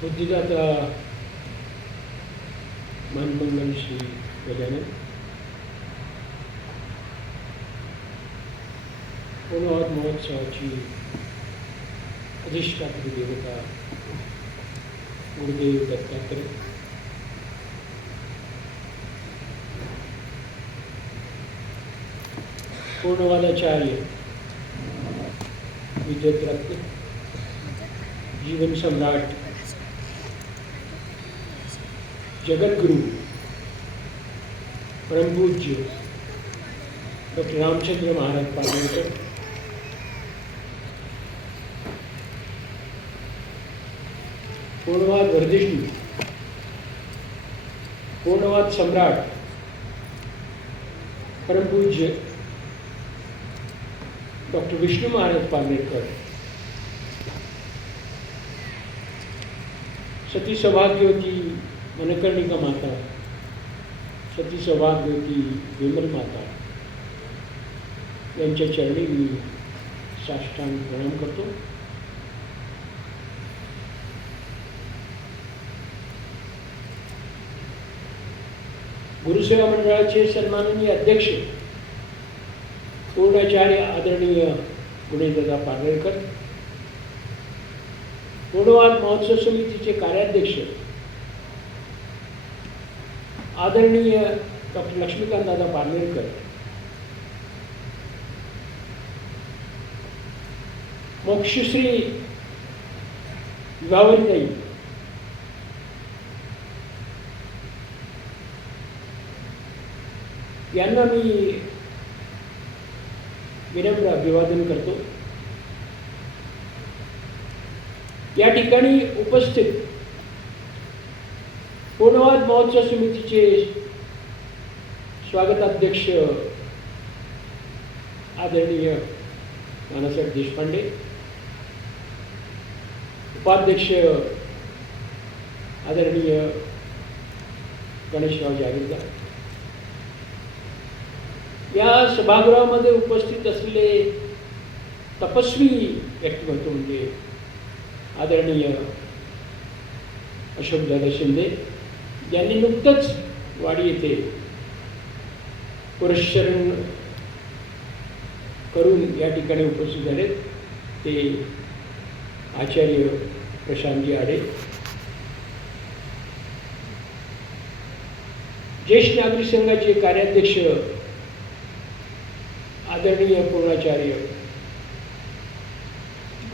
बुद्धिदाता मनमंगल श्री गजानन पूर्णवाद महोत्सवाची अधिष्ठात्री देवता गुरुदेव दत्तात्रय, पूर्णवादाचार्य विद्वद्रत्न जीवन सम्राट जगद्गुरु परम पूज्य डॉक्टर रामचंद्र महाराज पाटणकर, पूर्णवाद वर्धिष्णू, पूर्णवाद सम्राट परम पूज्य डॉक्टर विष्णू महाराज पाटणकर, सती सौभाग्यवती मनकर्णिका माता, सती सौभाग्यवती विमल माता यांच्या चरणी मी साष्टांग प्रणाम करतो. गुरुसेवा मंडळाचे सन्माननीय अध्यक्ष पूर्णाचार्य आदरणीय गुणेशदादा पाडळकर, पूर्णवाद महोत्सव समितीचे कार्याध्यक्ष आदरणीय डॉक्टर लक्ष्मीकांत दादा पाडळकर, मोक्षश्री विभावरीताई, यांना मी विनम्र अभिवादन करतो. या ठिकाणी उपस्थित पूर्णवाद महोत्सव समितीचे स्वागताध्यक्ष आदरणीय नानासाहेब देशपांडे, उपाध्यक्ष आदरणीय गणेशराव जागीरदार, या सभागृहामध्ये उपस्थित असलेले तपस्वी व्यक्तिमत्व म्हणजे आदरणीय अशोकदादा शिंदे, यांनी नुकतंच वाडी येथे पुरस्चरण करून या ठिकाणी उपस्थित झालेत. ते आचार्य प्रशांतजी आडे, ज्येष्ठ नागरिक संघाचे कार्याध्यक्ष आदरणीय पूर्णाचार्य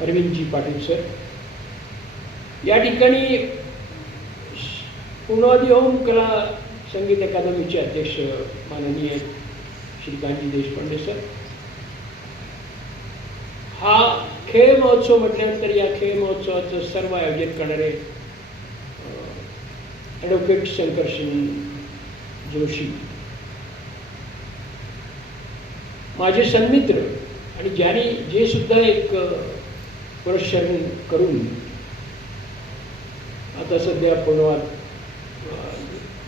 अरविंदजी पाटील सर, या ठिकाणी पूर्णवादी ओम कला संगीत अकादमीचे अध्यक्ष माननीय श्रीकांतजी देशपांडे सर. हा खेळ महोत्सव म्हटल्यानंतर या खेळ महोत्सवाचं सर्व आयोजन करणारे ॲडव्होकेट शंकरसिंग जोशी, माझे सन्मित्र आणि जे सुद्धा एक पुरस्चरण करून आता सध्या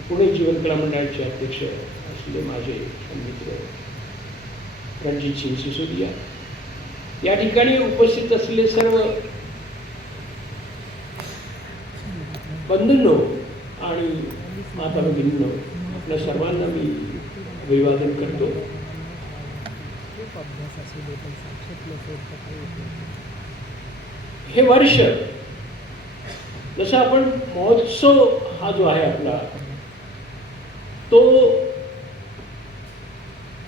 पुणे जीवन कला मंडळाचे अध्यक्ष असलेले माझे सन्मित्र रणजित सिंग सिसोदिया, या ठिकाणी उपस्थित असलेले सर्व बंधूंनो आणि माता भगिनींनो, आपल्या सर्वांना मी अभिवादन करतो. हे वर्ष जसं आपण महोत्सव हा जो आहे आपला, तो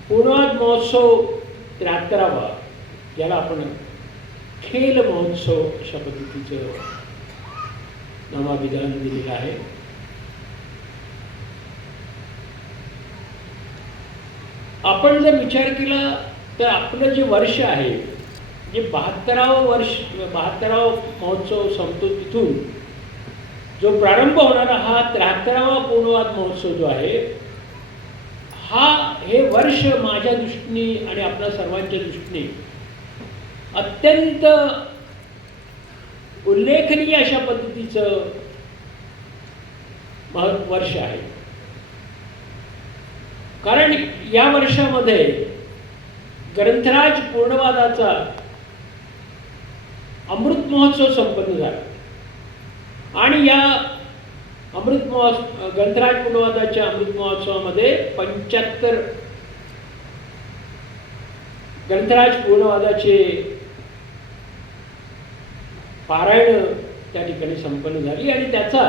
पूर्णवाद महोत्सव 73वा, ज्याला आपण खेल महोत्सव अशा पद्धतीचं नामाभिधान दिलेलं आहे. आपण जर विचार केला तर आपलं जे वर्ष आहे, जे 72वं वर्ष, 72वा महोत्सव संपतो, तिथून जो प्रारंभ होणारा हा 73वा पूर्णवाद महोत्सव जो आहे, हे वर्ष माझ्या दृष्टीने आणि आपल्या सर्वांच्या दृष्टीने अत्यंत उल्लेखनीय अशा पद्धतीचं वर्ष आहे. कारण या वर्षामध्ये ग्रंथराज पूर्णवादाचा अमृत महोत्सव संपन्न झाला. आणि या अमृत महोत्सव ग्रंथराज पूर्णवादाच्या अमृत महोत्सवामध्ये 75 ग्रंथराज पूर्णवादाचे पारायण त्या ठिकाणी संपन्न झाली आणि त्याचा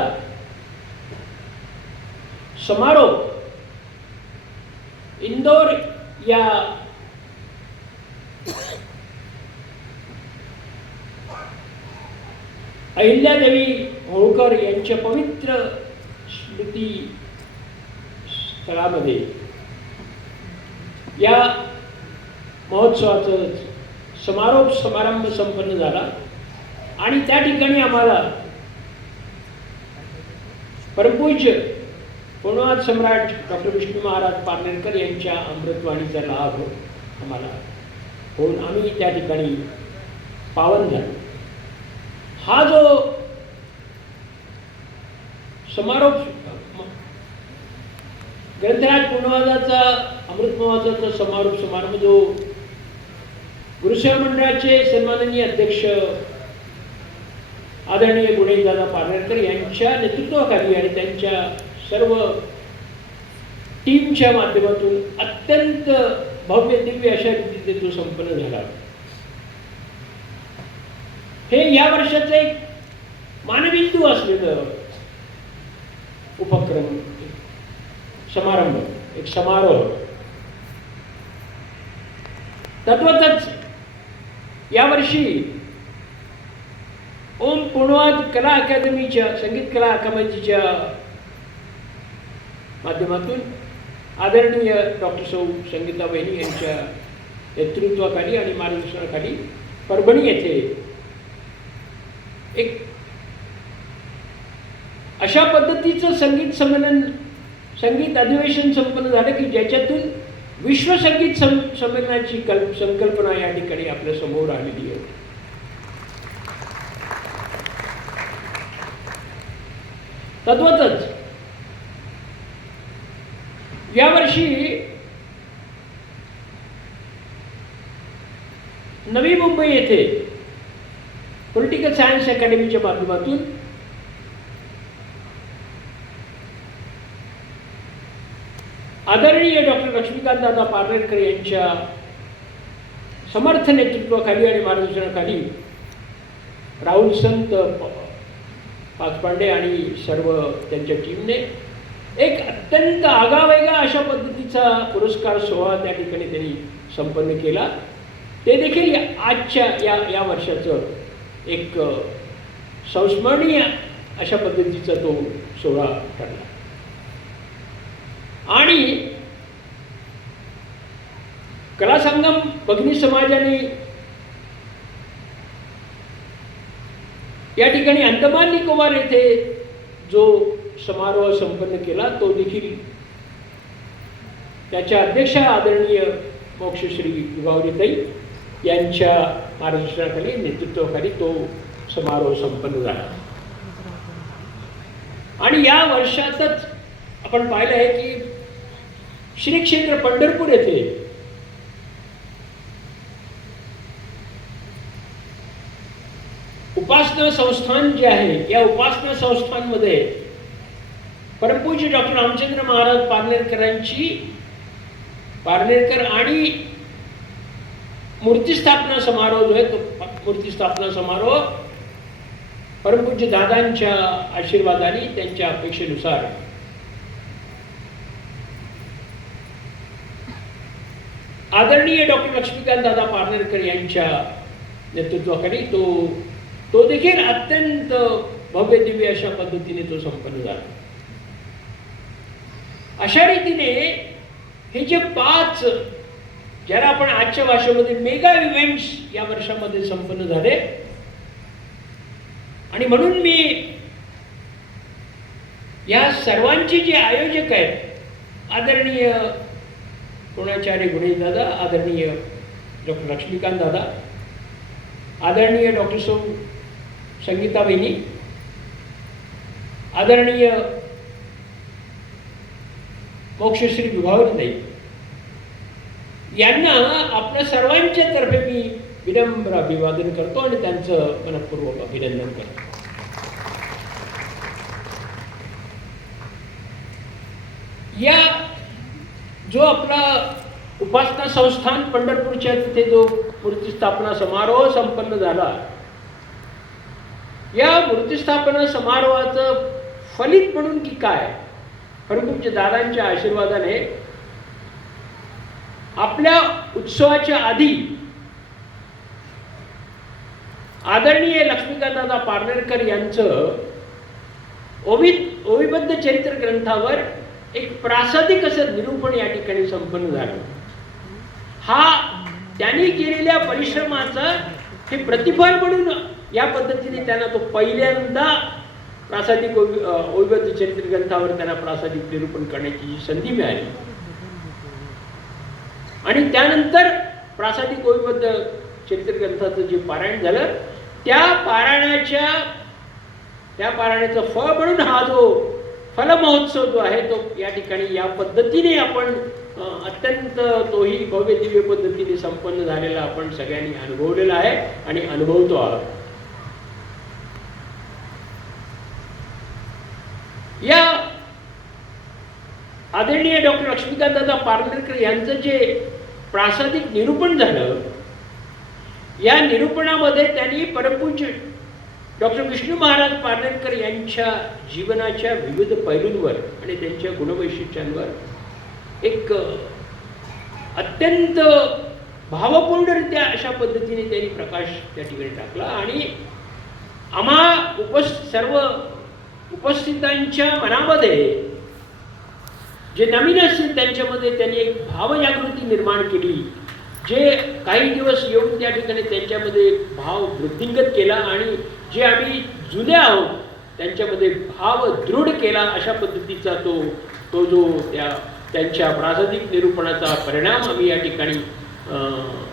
समारोप इंदोर या अहिल्यादेवी होळकर यांच्या पवित्र स्मृती स्थळामध्ये या महोत्सवाचा समारोप समारंभ संपन्न झाला आणि त्या ठिकाणी आम्हाला परमपूज्य पूर्णवाद सम्राट डॉक्टर विष्णू महाराज पारनेरकर यांच्या अमृतवाणीचा लाभ आम्हाला होऊन आम्ही त्या ठिकाणी पावन झालो. हा जो समारोप ग्रंथराज पूर्णवादाचा अमृत महोत्सवाचा समारंभ जो गुरुसेवा मंडळाचे सन्माननीय अध्यक्ष आदरणीय गुणेशदादा पारनेरकर यांच्या नेतृत्वाखाली आणि त्यांच्या सर्व टीमच्या माध्यमातून अत्यंत भव्य दिव्य अशा रीतीने तो संपन्न झाला. हे या वर्षाचं एक मानबिंदू असलेलं उपक्रम, समारंभ, एक समारोह. तद्वतच यावर्षी ओम पूर्णवाद कला अकादमीच्या संगीत कला अकादमीच्या माध्यमातून आदरणीय डॉक्टर सौ संगीता बहिणी यांच्या नेतृत्वाखाली आणि मार्गदर्शनाखाली परभणी येथे एक अशा पद्धतीचं संगीत संमेलन, संगीत अधिवेशन संपन्न झालं की ज्याच्यातून विश्व संगीत संमेलनाची संकल्पना या ठिकाणी आपल्या समोर आलेली आहे. तद्वतच यावर्षी नवी मुंबई येथे पॉलिटिकल सायन्स अकॅडमीच्या माध्यमातून आदरणीय डॉक्टर लक्ष्मीकांत दादा पारनेरकर यांच्या समर्थ नेतृत्वाखाली आणि मार्गदर्शनाखाली राहुल संत, पाचपांडे आणि सर्व त्यांच्या टीमने एक अत्यंत आगळावेगळा अशा पद्धतीचा पुरस्कार सोहळा त्या ठिकाणी त्यांनी संपन्न केला. ते देखील आजच्या या वर्षाचं एक संस्मरणीय अशा पद्धतीचा तो सोहळा ठरला. आणि कलासंगम भगिनी समाजाने या ठिकाणी अंदमान निकोबार येथे जो समारोह संपन्न केला तो देखील त्याच्या अध्यक्षा आदरणीय मोक्षश्री विभावरीताई यांच्या मार्गदर्शनाखाली, नेतृत्वाखाली तो समारोह संपन्न झाला. आणि या वर्षातच आपण पाहिलं आहे की श्री क्षेत्र पंढरपूर येथे उपासना संस्थान जे आहे, या उपासना संस्थांमध्ये परमपूज्य डॉक्टर रामचंद्र महाराज पारनेरकर आणि मूर्तिस्थापना समारोह जो आहे तो मूर्तिस्थापना समारोह परमपूज्य दादांच्या आशीर्वादाने, त्यांच्या अपेक्षेनुसार आदरणीय डॉक्टर लक्ष्मीकांत दादा पारनेरकर यांच्या नेतृत्वाखाली तो देखील अत्यंत भव्य दिव्य अशा पद्धतीने तो संपन्न झाला. अशा रीतीने हे जे 5 ज्याला आपण आजच्या भाषेमध्ये मेगा इव्हेंट्स या वर्षामध्ये संपन्न झाले. आणि म्हणून मी या सर्वांचे जे आयोजक आहेत, आदरणीय पूर्णाचार्य गुणेश दादा, आदरणीय डॉक्टर लक्ष्मीकांत दादा, आदरणीय डॉक्टर सौ संगीता बहिणी, आदरणीय मोक्षश्री विभावरीताई यांना आपल्या सर्वांच्या तर्फे मी विनम्र अभिवादन करतो आणि त्यांचं मनपूर्वक अभिनंदन करतो. या जो आपला उपासना संस्थान पंढरपूरच्या तिथे जो मूर्तिस्थापना समारोह संपन्न झाला, या मूर्तिस्थापना समारोहाचं फलित म्हणून की काय, परंतु दादांच्या आशीर्वादाने आपल्या उत्सवाच्या आधी आदरणीय लक्ष्मीकांतदादा पारनेरकर यांचं ओविबद्ध चरित्र ग्रंथावर एक प्रासादिक असं निरूपण या ठिकाणी संपन्न झालं. हा त्यांनी केलेल्या परिश्रमाचा हे प्रतिफल म्हणून या पद्धतीने त्यांना तो पहिल्यांदा प्रासादिक ओविबद्ध चरित्र ग्रंथावर त्यांना प्रासादिक निरूपण करण्याची जी संधी मिळाली आणि त्यानंतर प्रासादिक ओविबद्ध चरित्र ग्रंथाचं जे पारायण झालं, त्या पारायणाचं फळ म्हणून हा जो फलमहोत्सव जो आहे तो या ठिकाणी या पद्धतीने आपण अत्यंत तोही भव्य दिव्य पद्धतीने संपन्न झालेला आपण सगळ्यांनी अनुभवलेला आहे आणि अनुभवतो आहोत. या आदरणीय डॉक्टर लक्ष्मीकांतदादा पारनेरकर यांचं जे प्रासादिक निरूपण झालं, या निरूपणामध्ये त्यांनी परमपूज्य डॉक्टर विष्णू महाराज पारनेरकर यांच्या जीवनाच्या विविध पैलूंवर आणि त्यांच्या गुणवैशिष्ट्यांवर एक अत्यंत भावपूर्णरित्या अशा पद्धतीने त्यांनी प्रकाश त्या ठिकाणी टाकला आणि आम्हा सर्व उपस्थितांच्या मनामध्ये जे नवीन असतील त्यांच्यामध्ये त्यांनी एक भावजागृती निर्माण केली, जे काही दिवस येऊन त्या ठिकाणी त्यांच्यामध्ये भाव वृद्धिंगत केला आणि जे आम्ही जुने आहोत त्यांच्यामध्ये भाव दृढ केला. अशा पद्धतीचा तो जो त्यांच्या प्रासादिक निरूपणाचा परिणाम आम्ही या ठिकाणी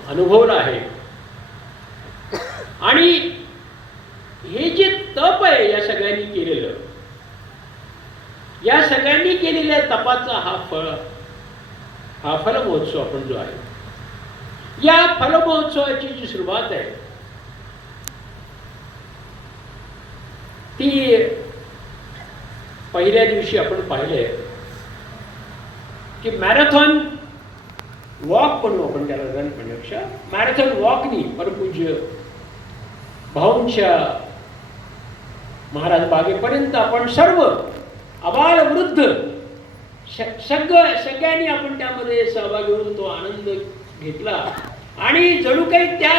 अनुभवला आहे. आणि हे जे तप आहे या सगळ्यांनी केलेलं, या सगळ्यांनी केलेल्या तपाचा हा फलमहोत्सव आपण जो आहे, या फलमहोत्सवाची जी सुरुवात आहे ती पहिल्या दिवशी आपण पाहिले की मॅरेथॉन वॉक म्हणू आपण त्याला, रन म्हणण्यापेक्षा मॅरेथॉन वॉकनी परमपूज्य भाऊंच्या महाराज बागेपर्यंत आपण सर्व आबाल वृद्ध सगळ्यांनी आपण त्यामध्ये सहभागी होऊन तो आनंद घेतला आणि जणू काही त्या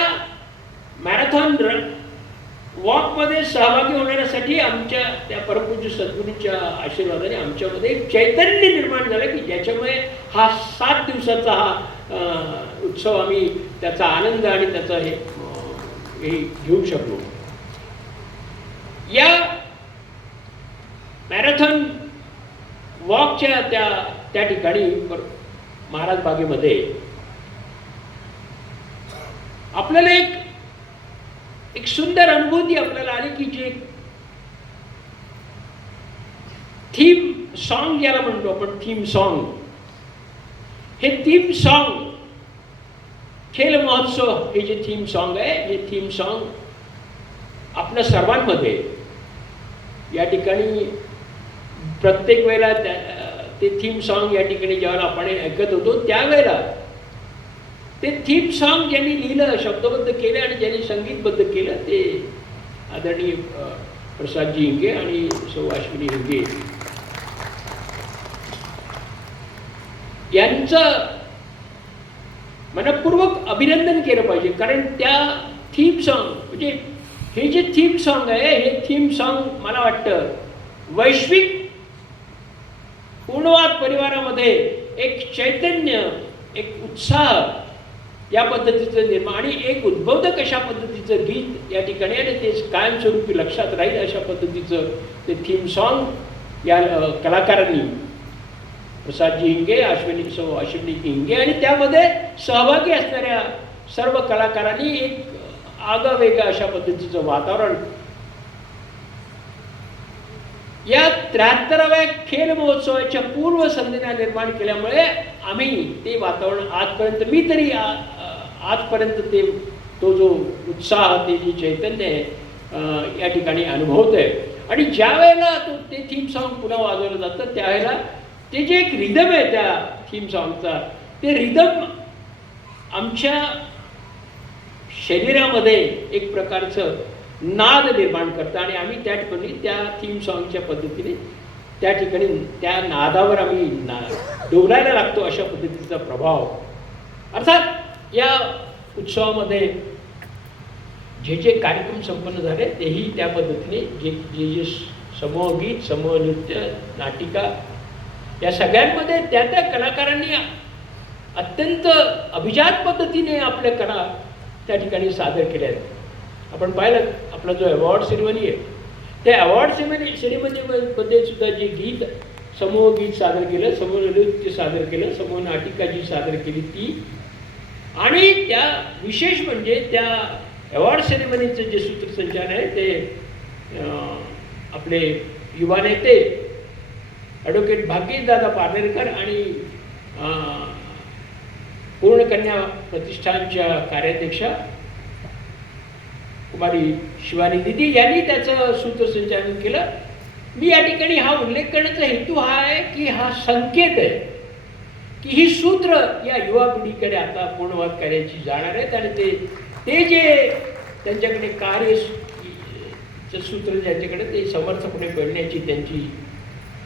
मॅरेथॉन वॉकमध्ये सहभागी होण्यासाठी आमच्या त्या परमपूज्य सद्गुरूंच्या आशीर्वादाने आमच्यामध्ये एक चैतन्य निर्माण झालं की ज्याच्यामुळे हा 7 दिवसाचा हा उत्सव आम्ही त्याचा आनंद आणि त्याचा हे घेऊ शकलो. या मॅरेथॉन वॉकच्या त्या ठिकाणी महाराज बागेमध्ये आपल्याला एक सुंदर अनुभूती आपल्याला आली की जे थीम सॉन्ग ज्याला म्हणतो आपण, थीम सॉन्ग, हे थीम सॉन्ग खेल महोत्सव हे जे थीम सॉन्ग आहे, हे थीम सॉन्ग आपल्या सर्वांमध्ये या ठिकाणी प्रत्येक वेळेला ते थीम सॉन्ग या ठिकाणी ज्यावेळेला आपण ऐकत होतो त्यावेळेला ते थीम सॉन्ग ज्यांनी लिहिलं, शब्दबद्ध केलं आणि ज्यांनी संगीतबद्ध केलं ते आदरणीय प्रसादजी हिंगे आणि सौ अश्विनी हिंगे यांचं मनपूर्वक अभिनंदन केलं पाहिजे. कारण त्या थीम सॉन्ग म्हणजे हे जे थीम सॉन्ग आहे, हे थीम सॉन्ग मला वाटतं वैश्विक पूर्णवाद परिवारामध्ये एक चैतन्य, एक उत्साह या पद्धतीचं निर्माण आणि एक उद्बोधक अशा पद्धतीचं गीत या ठिकाणी आणि ते कायमस्वरूपी लक्षात राहील अशा पद्धतीचं ते थीम सॉन्ग या कलाकारांनी प्रसादजी हिंगे, सौ अश्विनी हिंगे आणि त्यामध्ये सहभागी असणाऱ्या सर्व कलाकारांनी एक आगवेगळं अशा पद्धतीचं वातावरण या 73व्या खेल महोत्सवाच्या पूर्वसंध्येला निर्माण केल्यामुळे आम्ही ते वातावरण आजपर्यंत, मी तरी आजपर्यंत तो जो उत्साह, ते जे चैतन्य आहे या ठिकाणी अनुभवतोय. आणि ज्या वेळेला ते थीम सॉन्ग पुन्हा वाजवलं जातं त्यावेळेला ते जे एक रिदम आहे त्या थीम सॉंगचा, ते रिदम आमच्या शरीरामध्ये एक प्रकारचं नाद निर्माण करतं आणि आम्ही त्या ठिकाणी त्या थीम सॉंगच्या पद्धतीने त्या ठिकाणी त्या नादावर आम्ही डोलायला लागतो. अशा पद्धतीचा प्रभाव. अर्थात या उत्सवामध्ये जे जे कार्यक्रम संपन्न झाले तेही त्या पद्धतीने जे जे जे समूहगीत, समूह नृत्य, नाटिका या सगळ्यांमध्ये त्या त्या कलाकारांनी अत्यंत अभिजात पद्धतीने आपल्या कला त्या ठिकाणी सादर केल्या आहेत. आपण पाहिलं आपला जो अवॉर्ड सेरेमनी आहे, त्या अवॉर्ड सेरेमनीमध्ये सुद्धा जे गीत, समूह गीत सादर केलं, समूह नृत्य सादर केलं, समूह नाटिका जी सादर केली ती, आणि त्या विशेष म्हणजे त्या अवॉर्ड सेरेमनीचं जे सूत्रसंचालन आहे ते आपले युवा नेते ॲडव्होकेट भाग्यदादा पारनेरकर आणि पूर्णकन्या प्रतिष्ठानच्या कार्याध्यक्षा कुमारी शिवानी दिदी यांनी त्याचं सूत्रसंचालन केलं. मी या ठिकाणी हा उल्लेख करण्याचा हेतू हा आहे की हा संकेत आहे की ही सूत्र या युवा पिढीकडे आता पूर्णवत करायची जाणार आहेत आणि ते जे त्यांच्याकडे कार्यचं सूत्र ज्यांच्याकडे ते समर्थपणे करण्याची त्यांची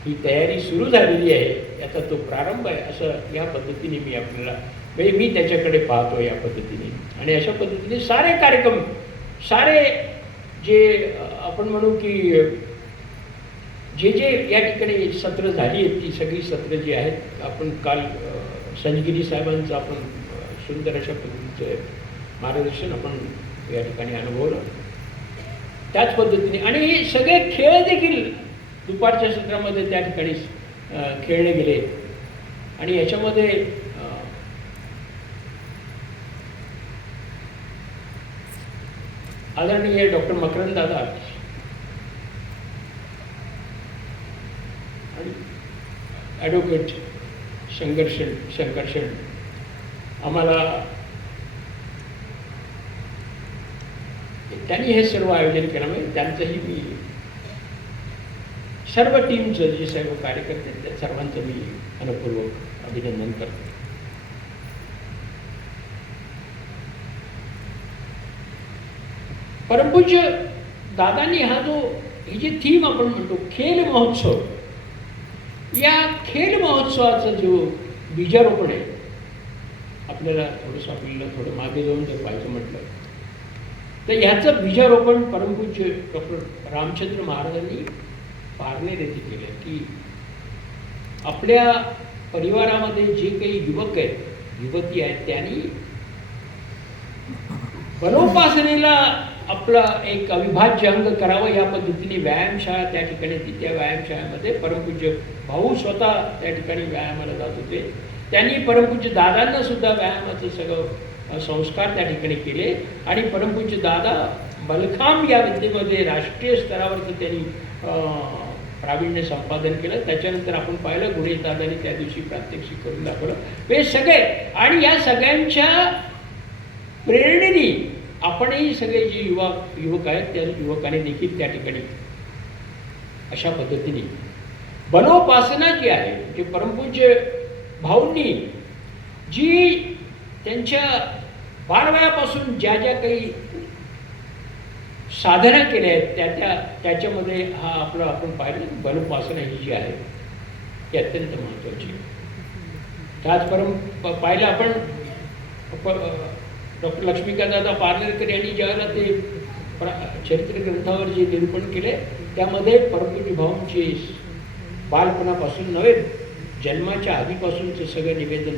ही तयारी सुरू झालेली आहे, याचा तो प्रारंभ आहे असं या पद्धतीने मी आपल्याला म्हणजे मी त्याच्याकडे पाहतो या पद्धतीने. आणि अशा पद्धतीने सारे कार्यक्रम, सारे जे आपण म्हणू की जे जे या ठिकाणी सत्र झाली आहेत ती सगळी सत्र जी आहेत, आपण काल संजगिरी साहेबांचं आपण सुंदर अशा पद्धतीचं मार्गदर्शन आपण या ठिकाणी अनुभवलं. त्याच पद्धतीने आणि हे सगळे खेळ देखील दुपारच्या सत्रामध्ये त्या ठिकाणी खेळले गेले आणि याच्यामध्ये आदरणीय डॉक्टर मकरंद दादा आणि ॲडव्होकेट शंकरशेठ आम्हाला त्यांनी हे सर्व आयोजन केल्यामुळे त्यांचंही मी सर्व टीमचं जे सर्व कार्यकर्ते त्या सर्वांचं मी मनपूर्वक अभिनंदन करतो. परमपूज्य दादांनी हा जो ही जी थीम आपण म्हणतो खेल महोत्सव, या खेल महोत्सवाचा जो बीजारोपण आहे, आपल्याला थोडं मागे जाऊन जर पाहिजे म्हटलं तर ह्याचं बीजारोपण परमपूज्य डॉक्टर रामचंद्र महाराजांनी पारनेर येथे केलं की आपल्या परिवारामध्ये जे काही युवक आहेत, युवती आहेत, त्यांनी बलोपासनेला आपला एक अविभाज्य अंग करावं या पद्धतीने व्यायामशाळा त्या ठिकाणी ती त्या व्यायामशाळेमध्ये परमपूज्य भाऊ स्वतः त्या ठिकाणी व्यायामाला जात होते. त्यांनी परमपूज्य दादांना सुद्धा व्यायामाचं सगळं संस्कार त्या ठिकाणी केले आणि परमपूज्य दादा मलखांब या विद्येमध्ये राष्ट्रीय स्तरावरचं त्यांनी प्रावीण्य संपादन केलं. त्याच्यानंतर आपण पाहिलं गुणेश दादांनी त्या दिवशी प्रात्यक्षिक करून दाखवलं. हे सगळे आणि या सगळ्यांच्या प्रेरणेने आपणही सगळे जे युवक आहेत त्या युवकांनी देखील त्या ठिकाणी अशा पद्धतीने बलोपासना जी आहे, जे परमपूज्य भाऊंनी जी त्यांच्या बालवयापासून ज्या ज्या काही साधना केल्या आहेत त्याच्यामध्ये हा आपलं आपण पाहिलं बलोपासना ही जी आहे ती अत्यंत महत्त्वाची. त्याच पाहिलं आपण डॉक्टर लक्ष्मीकांतदादा पारनेरकर यांनी ज्यावेळेला ते चरित्र ग्रंथावर जे निरूपण केले त्यामध्ये परमपूज्य भाऊंचे बालपणापासून नव्हे जन्माच्या आधीपासूनचं सगळं निवेदन,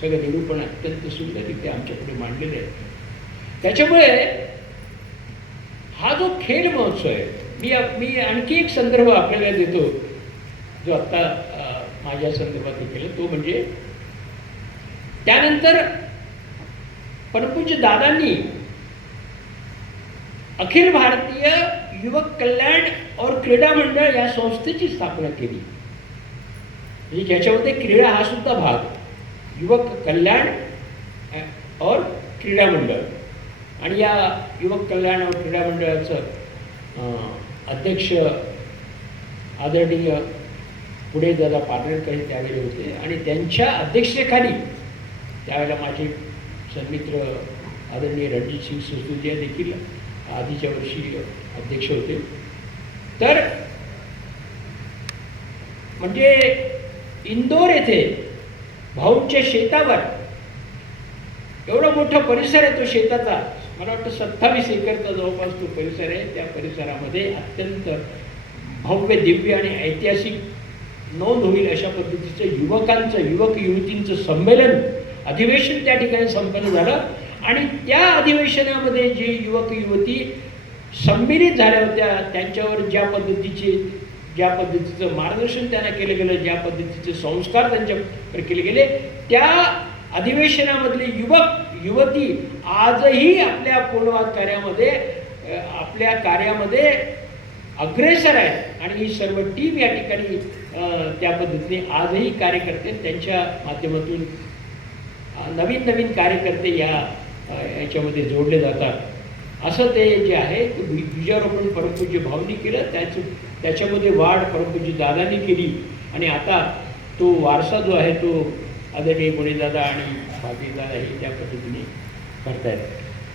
सगळं निरूपण अत्यंत सुंदररित्या आमच्यापुढे मांडलेलं आहे. त्याच्यामुळे हा जो खेळ महोत्सव आहे, मी आणखी एक संदर्भ आपल्याला देतो जो आत्ता माझ्या संदर्भात केलं, तो म्हणजे त्यानंतर परमपूज्य दादांनी अखिल भारतीय युवक कल्याण और क्रीडा मंडळ या संस्थेची स्थापना केली. म्हणजे ज्याच्यामध्ये क्रीडा हा सुद्धा भाग, युवक कल्याण और क्रीडा मंडळ. आणि या युवक कल्याण और क्रीडा मंडळाचं अध्यक्ष आदरणीय पुढे दादा पाडळकर हे त्यावेळेला होते आणि त्यांच्या अध्यक्षतेखाली त्यावेळेला माझे सन्मित्र आदरणीय रणजितसिंग सिसोदिया देखील आधीच्या वर्षी अध्यक्ष होते. तर म्हणजे इंदोर येथे भाऊंच्या शेतावर एवढा मोठा परिसर आहे तो शेताचा, मला वाटतं 27 एकरचा जवळपास तो परिसर आहे. त्या परिसरामध्ये अत्यंत भव्य दिव्य आणि ऐतिहासिक नोंद होईल अशा पद्धतीचं युवक युवतींचं संमेलन अधिवेशन त्या ठिकाणी संपन्न झालं. आणि त्या अधिवेशनामध्ये जे युवक युवती संमिलित झाल्या होत्या त्यांच्यावर ज्या पद्धतीचं मार्गदर्शन त्यांना केलं गेलं, ज्या पद्धतीचे संस्कार त्यांच्यावर केले गेले, त्या अधिवेशनामधले युवक युवती आजही आपल्या पूर्णवाद कार्यामध्ये अग्रेसर आहेत. आणि ही सर्व टीम या ठिकाणी त्या पद्धतीने आजही कार्यकर्ते त्यांच्या माध्यमातून नवीन कार्यकर्ते याच्यामध्ये जोडले जातात. असं ते जे आहे ते बीजारोपण परमपूज्य भाऊंनी केलं, त्याच्यामध्ये वाढ परमपूज्य दादांनी केली. आणि आता तो वारसा जो आहे तो आदरणीय गुणेदादा आणि भागीदादा हे त्या पद्धतीने करतायत.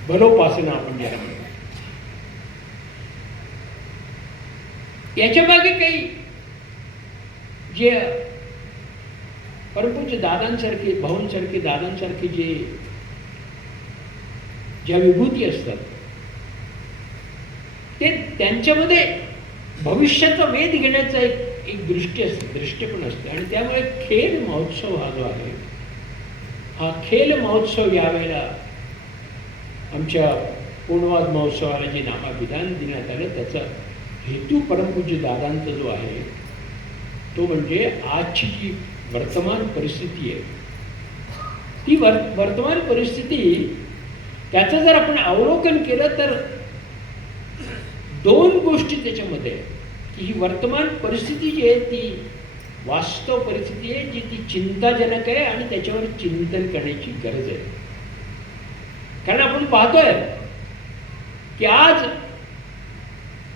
बलोपासना आपण ज्याला म्हणतो. याच्या मागे काही जे परमपूज्य दादांसारखे भाऊंसारखे दादांसारखे ज्या विभूती असतात ते त्यांच्यामध्ये भविष्याचा वेध घेण्याचा एक दृष्टिकोन असते. आणि त्यामुळे खेल महोत्सव हा जो आहे, हा खेल महोत्सव यावेळेला आमच्या पूर्णवाद महोत्सवाला जे नामाभिधान देण्यात आलं त्याचा हेतू परमपूज्य दादांचा जो आहे तो म्हणजे आजची जी वर्तमान परिस्थिती आहे ती वर्तमान परिस्थिती त्याचं जर आपण अवलोकन केलं तर 2 गोष्टी त्याच्यामध्ये की ही वर्तमान परिस्थिती जी आहे ती वास्तव परिस्थिती आहे जी ती चिंताजनक आहे आणि त्याच्यावर चिंतन करण्याची गरज आहे. कारण आपण पाहतोय की आज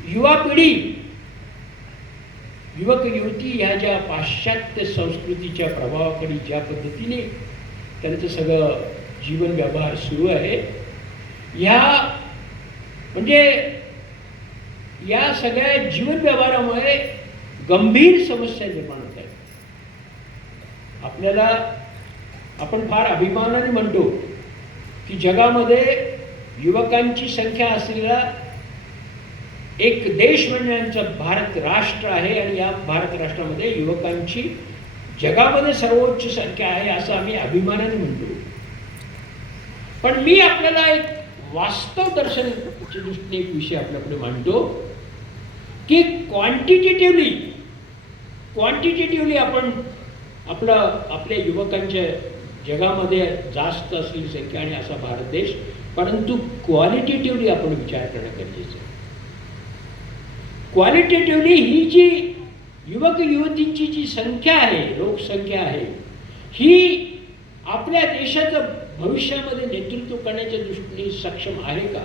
युवा पिढी युवक युवती ह्या ज्या पाश्चात्य संस्कृतीच्या प्रभावाखाली ज्या पद्धतीने त्यांचं सगळं जीवन व्यवहार सुरू आहे, ह्या म्हणजे या सगळ्या जीवन व्यवहारामुळे गंभीर समस्या निर्माण होत आहेत. आपण फार अभिमानाने म्हणतो की जगामध्ये युवकांची संख्या असलेला एक देश म्हणजे आमचा भारत राष्ट्र आहे. आणि या भारत राष्ट्रामध्ये युवकांची जगामध्ये सर्वोच्च संख्या आहे असं आम्ही अभिमानाने म्हणतो. पण मी आपल्याला एक वास्तव दर्शनाच्या दृष्टीने एक विषय आपल्याकडे मांडतो की क्वांटिटेटिव्हली आपण आपल्या युवकांच्या जगामध्ये जास्त असलेली संख्या आणि असा भारत देश, परंतु क्वालिटेटिव्हली आपण विचार करणं गरजेचं आहे. क्वालिटेटिव्हली ही जी युवक युवतींची जी संख्या आहे, लोकसंख्या आहे, ही आपल्या देशाचं भविष्यामध्ये नेतृत्व करण्याच्या दृष्टीने सक्षम आहे का?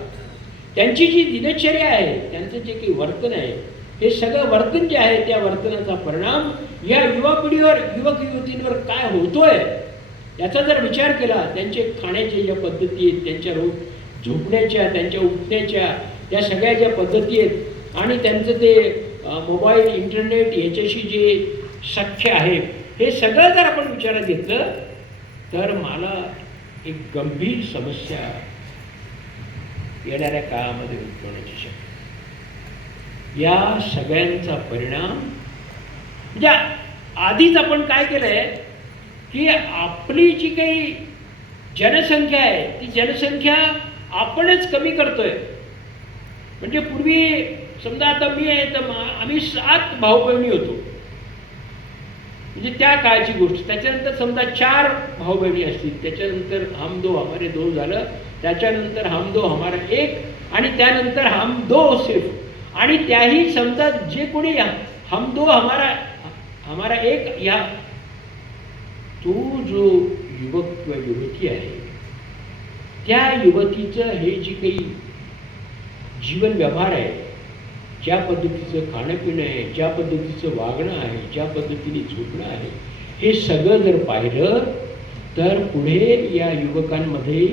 त्यांची जी दिनचर्या आहे, त्यांचं जे काही वर्तन आहे, हे सगळं वर्तन जे आहे त्या वर्तनाचा परिणाम या युवा पिढीवर युवक युवतींवर काय होतोय याचा जर विचार केला, त्यांचे खाण्याच्या ज्या पद्धती आहेत, त्यांच्या रोज झोपण्याच्या, त्यांच्या उठण्याच्या त्या सगळ्या ज्या पद्धती आहेत आणि त्यांचं ते मोबाईल इंटरनेट याच्याशी जे सख्य आहे, हे सगळं जर आपण विचारात घेतलं तर मला एक गंभीर समस्या येणाऱ्या काळामध्ये उद्भवण्याची शक्यता. या सगळ्यांचा परिणाम म्हणजे आधीच आपण काय केलंय की आपली जी काही जनसंख्या आहे ती जनसंख्या आपणच कमी करतोय. म्हणजे पूर्वी समजा आता मी आहे तर आम्ही 7 भाऊ बहिणी होतो, म्हणजे त्या काळची गोष्ट. त्याच्यानंतर समजा 4 भाऊ बहिणी असतील, त्याच्यानंतर हम दो हमारे 2 झालं, त्याच्यानंतर हम दो हमारा 1 आणि त्यानंतर हम दो सिर्फ. आणि त्याही समजा जे कोणी हम दो हमारा 1 या तो जो युवक किंवा युवती आहे त्या युवतीचं हे जी काही जीवन व्यवहार आहे, ज्या पद्धतीचं खाणंपिणं आहे, ज्या पद्धतीचं वागणं आहे, ज्या पद्धतीने झोपणं आहे, हे सगळं जर पाहिलं तर पुढे या युवकांमध्ये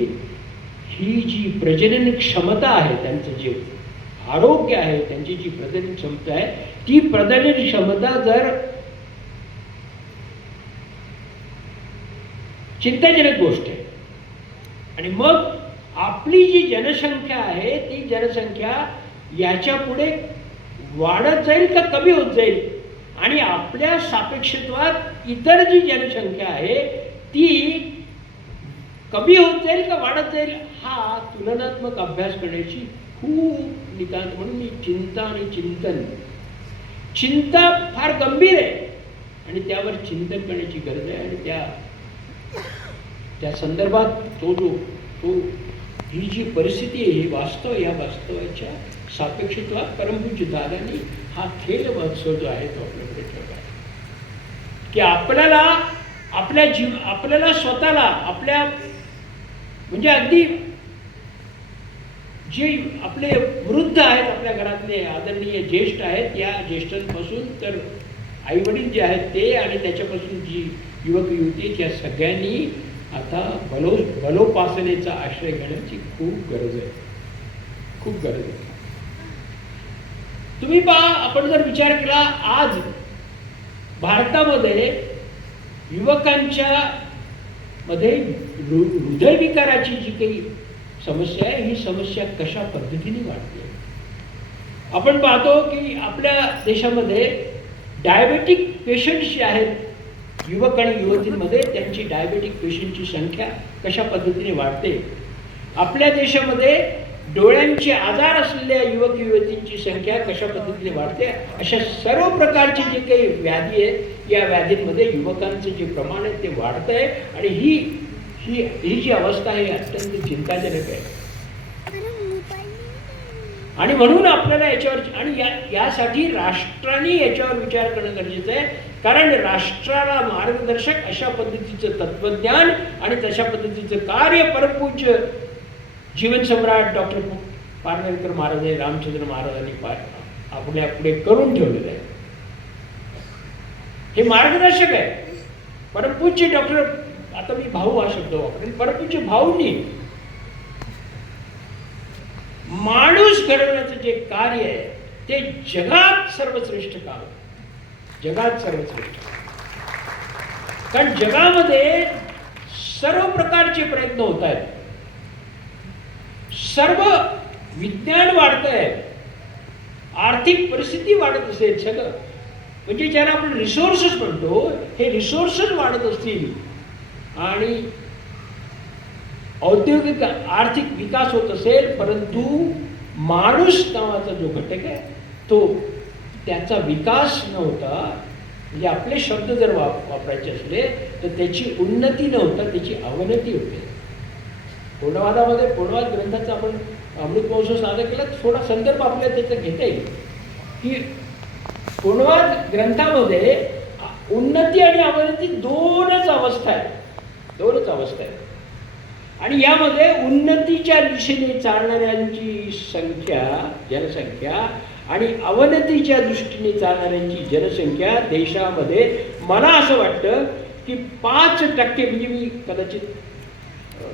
ही जी प्रजनन क्षमता आहे, त्यांचं जे आरोग्य आहे, त्यांची जी प्रजनन क्षमता आहे, ती प्रजनन क्षमता जर चिंताजनक गोष्ट आहे. आणि मग आपली जी जनसंख्या आहे ती जनसंख्या याच्या पुढे वाढत जाईल का कमी होत जाईल, आणि आपल्या सापेक्षत्वात इतर जी जनसंख्या आहे ती कमी होत जाईल का वाढत जाईल, हा तुलनात्मक अभ्यास करण्याची खूप नितांत म्हणून मी चिंता आणि चिंता फार गंभीर आहे आणि त्यावर चिंतन करण्याची गरज आहे. आणि त्या संदर्भात तो ही जी परिस्थिती आहे, ही वास्तव, या वास्तवाच्या सापेक्षत्वात परमपूज्य दादांनी हा खेळ महोत्सव जो आहे तो आपल्याकडे ठेवला आहे की आपल्याला स्वतःला आपल्या म्हणजे अगदी जे आपले वृद्ध आहेत, आपल्या घरातले आदरणीय ज्येष्ठ आहेत, या ज्येष्ठांपासून तर आईवडील जे आहेत ते, आणि त्याच्यापासून जी युवक युवती, या सगळ्यांनी आता बलोपासनेचा आश्रय घेण्याची खूप गरज आहे, खूप गरज आहे. तुम्ही पहा, आपण जर विचार केला, आज भारतामध्ये युवकांच्या मध्ये हृदयविकाराची जी काही समस्या आहे, ही समस्या कशा पद्धतीने वाढते. आपण पाहतो की आपल्या देशामध्ये डायबेटिक पेशंट्स जे आहेत, युवक आणि युवतींमध्ये त्यांची डायबेटिक पेशंटची संख्या कशा पद्धतीने वाढते. आपल्या देशामध्ये डोळ्यांचे आजार असलेल्या युवक युवतींची संख्या कशा पद्धतीने वाढते. अशा सर्व प्रकारची जी काही व्याधी आहे, या व्याधींमध्ये युवकांचं जे प्रमाण आहे ते वाढतं आहे. आणि ही जी अवस्था आहे अत्यंत चिंताजनक आहे. आणि म्हणून आपल्याला याच्यावर, आणि यासाठी राष्ट्राने याच्यावर विचार करणं गरजेचं आहे. कारण राष्ट्राला मार्गदर्शक अशा पद्धतीचं तत्वज्ञान आणि तशा पद्धतीचं कार्य परमपूज्य जीवनसम्राट डॉक्टर पारनेरकर महाराज, रामचंद्र महाराजांनी आपल्या पुढे करून ठेवलेलं आहे. हे मार्गदर्शक आहे. परमपूज्य डॉक्टर, आता मी भाऊ हा शब्द वापरेन, परमपूज्य भाऊंनी माणूस घडवण्याचं जे कार्य आहे ते जगात सर्वश्रेष्ठ काम, जगात सर्वश्रेष्ठ. कारण जगामध्ये सर्व प्रकारचे प्रयत्न होत आहेत, सर्व विज्ञान वाढत आहे, आर्थिक परिस्थिती वाढत असेल, सगळं म्हणजे ज्याला आपण रिसोर्सेस म्हणतो, हे रिसोर्सेस वाढत असतील आणि औद्योगिक आर्थिक विकास होत असेल, परंतु माणूस नावाचा जो घटक आहे तो त्याचा विकास न होता, म्हणजे आपले शब्द जर वापरायचे असले तर त्याची उन्नती न होता त्याची अवनती होते. पूर्णवादामध्ये, पूर्णवाद ग्रंथाचा आपण अमृत महोत्सव साजरा केला, थोडा संदर्भ आपल्याला त्याचा घेता येईल की पूर्णवाद ग्रंथामध्ये उन्नती आणि अवनती दोनच अवस्था आहेत, दोनच अवस्था आहेत. आणि यामध्ये उन्नतीच्या दिशेने चालणाऱ्यांची संख्या, जनसंख्या, आणि अवनतीच्या दृष्टीने चालणाऱ्यांची जनसंख्या देशामध्ये, मला असं वाटतं की 5%, म्हणजे मी कदाचित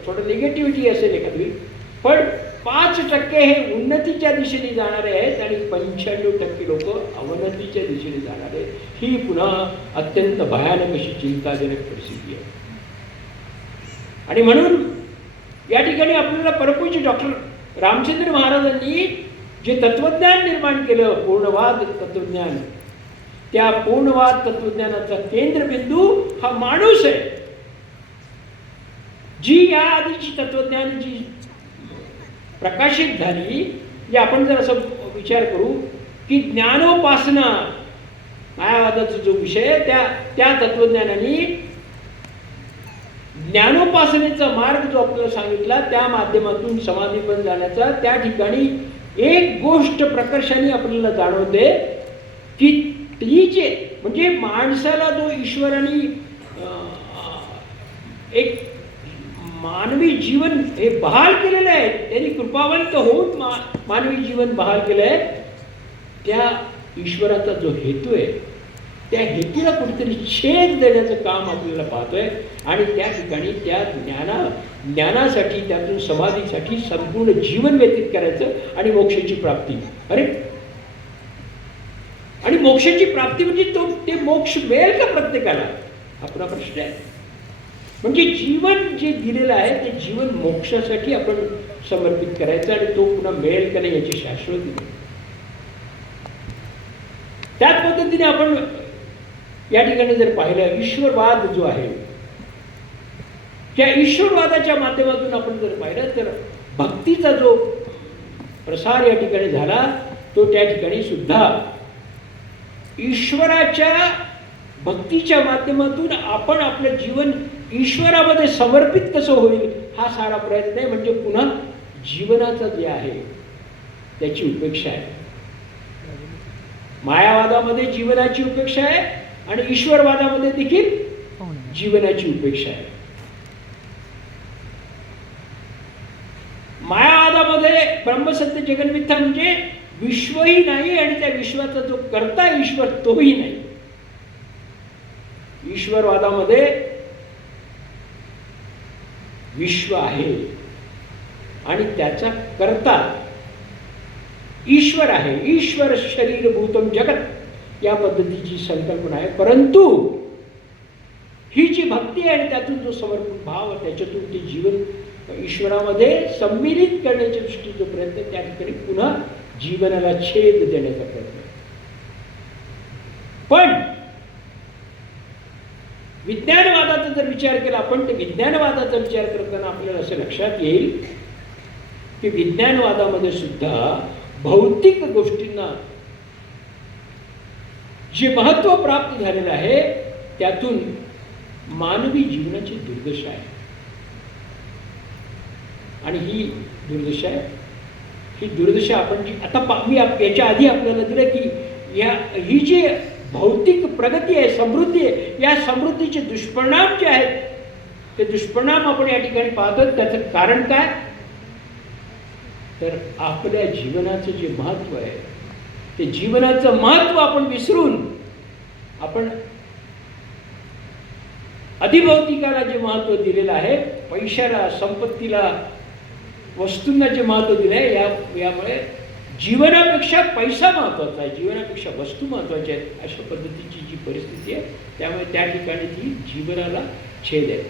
थोडं निगेटिव्हिटी असेल एखादी, पण 5% हे उन्नतीच्या दिशेने जाणारे आहेत आणि 95% लोक अवनतीच्या दिशेने जाणारे. ही पुन्हा अत्यंत भयानक अशी चिंताजनक परिस्थिती आहे. आणि म्हणून या ठिकाणी आपल्याला परमपूज्य डॉक्टर रामचंद्र महाराजांनी जे तत्वज्ञान निर्माण केलं, पूर्णवाद तत्वज्ञान, त्या पूर्णवाद तत्वज्ञानाचा केंद्रबिंदू हा माणूस आहे. जी या आधीची तत्वज्ञान जी प्रकाशित झाली, जे आपण जर असं विचार करू की ज्ञानोपासना मायावादाचा जो विषय, त्या तत्वज्ञानाने ज्ञानोपासनेचा मार्ग जो आपल्याला सांगितला, त्या माध्यमातून समाधीपर्यंत जाण्याचा, त्या ठिकाणी एक गोष्ट प्रकर्षाने आपल्याला जाणवते की ती जे म्हणजे माणसाला जो ईश्वराने एक मानवी जीवन हे बहाल केलेलं आहे, त्यांनी कृपावंत होऊन मानवी जीवन बहाल केलं आहे, त्या ईश्वराचा जो हेतू आहे त्या हेतूला कुठेतरी छेद देण्याचं काम आपल्याला पाहतोय. आणि त्या ठिकाणी त्या ज्ञानासाठी, त्यातून समाधीसाठी संपूर्ण जीवन व्यतीत करायचं आणि मोक्षाची प्राप्ती. अरे, आणि मोक्षाची प्राप्ती म्हणजे ते मोक्ष मिळेल का प्रत्येकाला, हा पुन्हा प्रश्न आहे. म्हणजे जीवन जे दिलेलं आहे ते जीवन मोक्षासाठी आपण समर्पित करायचं आणि तो पुन्हा मिळेल का नाही याची शाश्वती नाही. त्याच पद्धतीने आपण या ठिकाणी जर पाहिलं, ईश्वरवाद जो आहे त्या ईश्वरवादाच्या माध्यमातून आपण जर पाहिलं तर भक्तीचा जो प्रसार या ठिकाणी झाला तो त्या ठिकाणी सुद्धा ईश्वराच्या भक्तीच्या माध्यमातून आपण आपलं जीवन ईश्वरामध्ये समर्पित कसं होईल हा सारा प्रयत्न आहे. म्हणजे पुन्हा जीवनाचं जे आहे त्याची उपेक्षा आहे. मायावादामध्ये जीवनाची उपेक्षा आहे आणि ईश्वरवादामध्ये देखील जीवनाची उपेक्षा आहे. मायावादामध्ये ब्रह्मसत्य जगन्मिथ्या म्हणजे विश्वही नाही आणि त्या विश्वाचा जो कर्ता ईश्वर तोही नाही. ईश्वरवादामध्ये विश्व आहे आणि त्याचा कर्ता ईश्वर आहे. ईश्वर शरीर भूतम जगत या पद्धतीची संकल्पना आहे. परंतु ही जी भक्ती आहे आणि त्यातून जो समर्पण भाव त्याच्यातून ते जीवन ईश्वरामध्ये सम्मिलित करण्याच्या दृष्टीचा प्रयत्न, त्या ठिकाणी पुन्हा जीवनाला छेद देण्याचा प्रयत्न. पण विज्ञानवादाचा जर विचार केला आपण, तर विज्ञानवादाचा विचार करताना आपल्याला असं लक्षात येईल की विज्ञानवादामध्ये सुद्धा भौतिक गोष्टींना जे महत्त्व प्राप्त झालेलं आहे त्यातून मानवी जीवनाची दुर्दशा आहे. आणि ही दुर्दशा आहे, ही दुर्दशा आपण जी आता मी याच्या आधी आपल्याला दिलं की ही जी भौतिक प्रगती आहे, समृद्धी आहे, या समृद्धीचे दुष्परिणाम जे आहेत ते दुष्परिणाम आपण या ठिकाणी पाहतो. त्याचं कारण काय, तर आपल्या जीवनाचं जे महत्त्व आहे ते जीवनाचं महत्त्व आपण विसरून आपण अधिभौतिकाला जे महत्त्व दिलेलं आहे, पैशाला, संपत्तीला, वस्तूंना जे महत्त्व दिलं आहे, यामुळे जीवनापेक्षा पैसा महत्त्वाचा आहे, जीवनापेक्षा वस्तू महत्त्वाच्या आहेत, अशा पद्धतीची जी परिस्थिती आहे. त्यामुळे त्या ठिकाणी ती जीवनाला छेद आहे.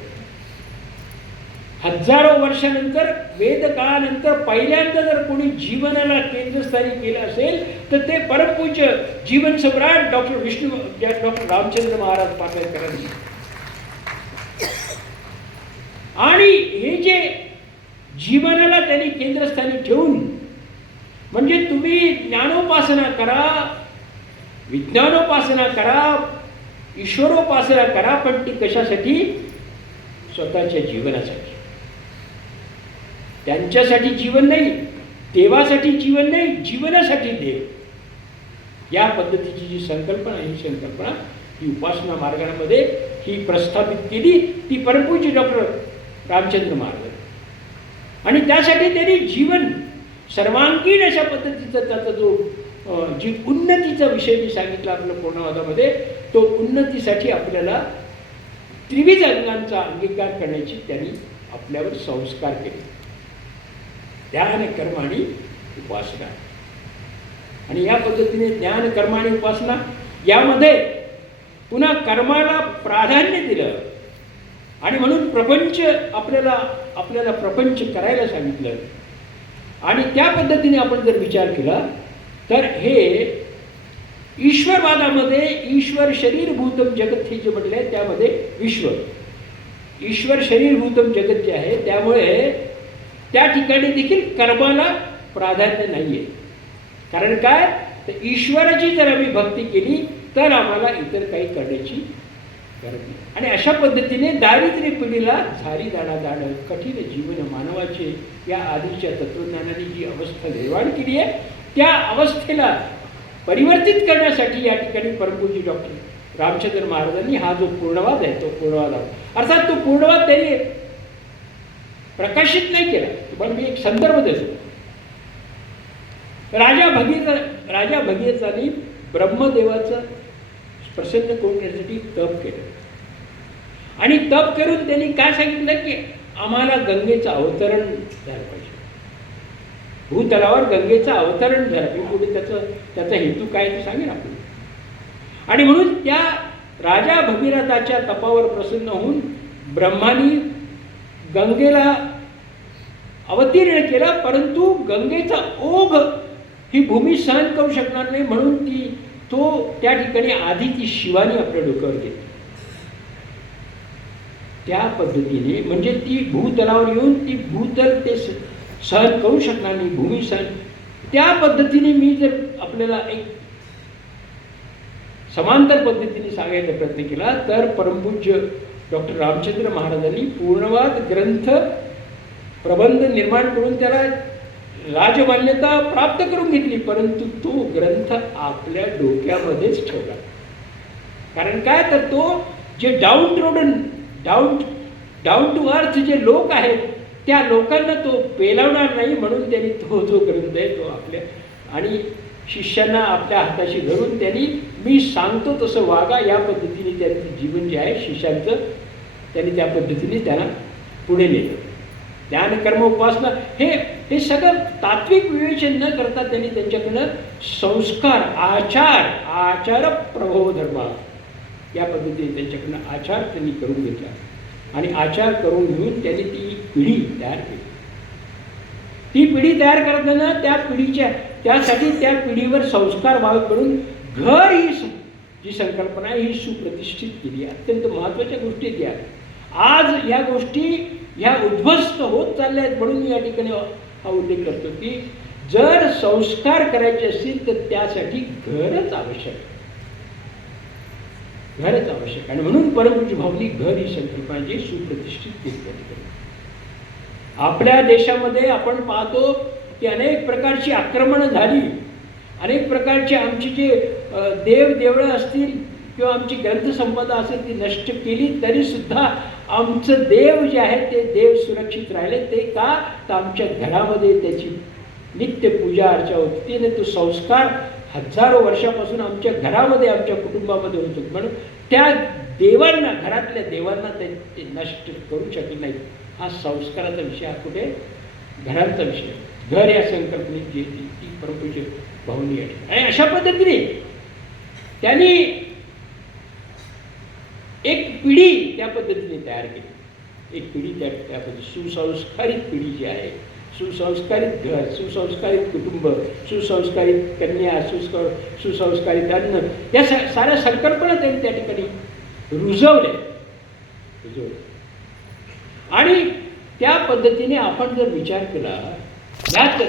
हजारो वर्षानंतर, वेदकाळानंतर पहिल्यांदा जर कोणी जीवनाला केंद्रस्थानी केलं असेल तर ते परमपूज्य जीवन सम्राट डॉक्टर रामचंद्र महाराज पाटणकरांनी. आणि हे जे जीवनाला त्यांनी केंद्रस्थानी ठेवून, म्हणजे तुम्ही ज्ञानोपासना करा, विज्ञानोपासना करा, ईश्वरोपासना करा, पण ती कशासाठी, स्वतःच्या जीवनासाठी. त्यांच्यासाठी जीवन नाही, देवासाठी जीवन नाही, जीवनासाठी देव. या पद्धतीची जी संकल्पना, ही संकल्पना ही उपासना मार्गामध्ये ही प्रस्थापित केली ती परमपूज्य डॉक्टर रामचंद्र महाराज. आणि त्यासाठी त्यांनी जीवन सर्वांगीण अशा पद्धतीचा त्याचा जो जी उन्नतीचा विषय मी सांगितला आपल्या पूर्णवादामध्ये, तो उन्नतीसाठी आपल्याला त्रिविध अंगांचा अंगीकार करण्याची त्यांनी आपल्यावर संस्कार केले. ध्यान, कर्म आणि उपासना. आणि या पद्धतीने ज्ञान, कर्म आणि उपासना यामध्ये पुन्हा कर्माला प्राधान्य दिलं आणि म्हणून प्रपंच आपल्याला प्रपंच करायला सांगितलं. आणि त्या पद्धतीने आपण जर विचार केला तर हे ईश्वरवादामध्ये ईश्वर शरीरभूतम जगत हे जे म्हटलं आहे त्यामध्ये विश्व, ईश्वर शरीरभूतम जगत जे आहे त्यामुळे त्या ठिकाणी देखील कर्माला प्राधान्य नाही आहे. कारण काय, तर ईश्वराची जर आम्ही भक्ती केली तर आम्हाला इतर काही करण्याची गरज नाही. आणि अशा पद्धतीने दारिद्र्य पिढीला झारी जाणं कठीण जीवन मानवाचे या आधीच्या तत्वज्ञानाने जी अवस्था निर्माण केली आहे त्या अवस्थेला परिवर्तित करण्यासाठी या ठिकाणी परमपूज्य डॉक्टर रामचंद्र महाराजांनी हा जो पूर्णवाद आहे तो पूर्णवाद आहे. अर्थात तो पूर्णवाद त्यांनी प्रकाशित नाही केला. तुम्हाला मी एक संदर्भ देतो. राजा भगीरथांनी ब्रह्मदेवाचं प्रसन्न करून घेण्यासाठी तप केलं. आणि तप करून त्यांनी काय सांगितलं की आम्हाला गंगेचं अवतरण झालं पाहिजे, भूतलावर गंगेचं अवतरण झालं. मी पुढे त्याचा हेतू काय ते सांगेन आपण. आणि म्हणून त्या राजा भगीरथाच्या तपावर प्रसन्न होऊन ब्रह्मानी गंगेला अवतीर्ण केला, परंतु गंगेचा ओघ ही भूमी सहन करू शकणार नाही, म्हणून त्या ठिकाणी आधी ती शिवानी आपल्या डोक्यावर घेतली. त्या पद्धतीने म्हणजे ती भूतलावर येऊन ती भूतल ते सहन करू शकणार नाही, भूमी सहन. त्या पद्धतीने मी जर आपल्याला एक समांतर पद्धतीने सांगायचा प्रयत्न केला तर परमपूज्य डॉक्टर रामचंद्र महाराजांनी पूर्णवाद ग्रंथ प्रबंध निर्माण करून त्याला राजमान्यता प्राप्त करून घेतली, परंतु तो ग्रंथ आपल्या डोक्यामध्येच ठेवला. कारण काय तर तो जे डाऊन टू अर्थ जे लोक आहेत त्या लोकांना तो पेलवणार नाही, म्हणून त्यांनी तो जो ग्रंथ आहे तो आपल्या आणि शिष्यांना आपल्या हाताशी धरून त्यांनी मी सांगतो तसं वागा या पद्धतीने त्यांचं जीवन जे आहे शिष्यांचं त्यांनी त्या पद्धतीने त्यांना पुढे नेलं. ज्ञान कर्म उपासना हे सगळं तात्विक विवेचन न करता त्यांनी त्यांच्याकडनं संस्कार आचार प्रभो धर्म या पद्धतीने त्यांच्याकडनं आचार त्यांनी करून घेतला. आणि आचार करून घेऊन त्यांनी ती पिढी तयार केली. ती पिढी तयार करताना त्यासाठी त्या पिढीवर संस्कार व्हावे म्हणून घर ही जी संकल्पना आहे ही सुप्रतिष्ठित केली. अत्यंत महत्त्वाच्या गोष्टी त्या आज या गोष्टी ह्या उद्ध्वस्त होत चालल्या आहेत. म्हणून मी या ठिकाणी हा उल्लेख करतो की जर संस्कार करायचे असतील तर त्यासाठी घरच आवश्यक आणि म्हणून परमपूज्य भाऊंनी घर ही संकल्पना जी सुप्रतिष्ठित केली. आपल्या देशामध्ये आपण पाहतो की अनेक प्रकारची आक्रमणं झाली, अनेक प्रकारची आमची जे देवदेवळं असतील किंवा आमची ग्रंथसंपदा असेल ती नष्ट केली, तरी सुद्धा आमचं देव जे आहे ते देव सुरक्षित राहिले. ते का तर आमच्या घरामध्ये त्याची नित्य पूजा अर्चा होती. तिने तो संस्कार हजारो वर्षापासून आमच्या घरामध्ये आमच्या कुटुंबामध्ये होतो, म्हणून त्या देवांना घरातल्या देवांना ते नष्ट करू शकले नाही. हा संस्काराचा विषय हा कुठे घरांचा विषय. घर या संकल्पनेत जी ती परमपूज्य भाऊंनी आहे. आणि अशा पद्धतीने त्यांनी एक पिढी त्या पद्धतीने तयार केली. एक पिढी त्या पद्धती सुसंस्कारित पिढी जी आहे, सुसंस्कारित घर, सुसंस्कारित कुटुंब, सुसंस्कारित कन्या, सुसंस्कारित अन्न या साऱ्या संकल्पना त्यांनी त्या ठिकाणी रुजवल्या. आणि त्या पद्धतीने आपण जर विचार केला यात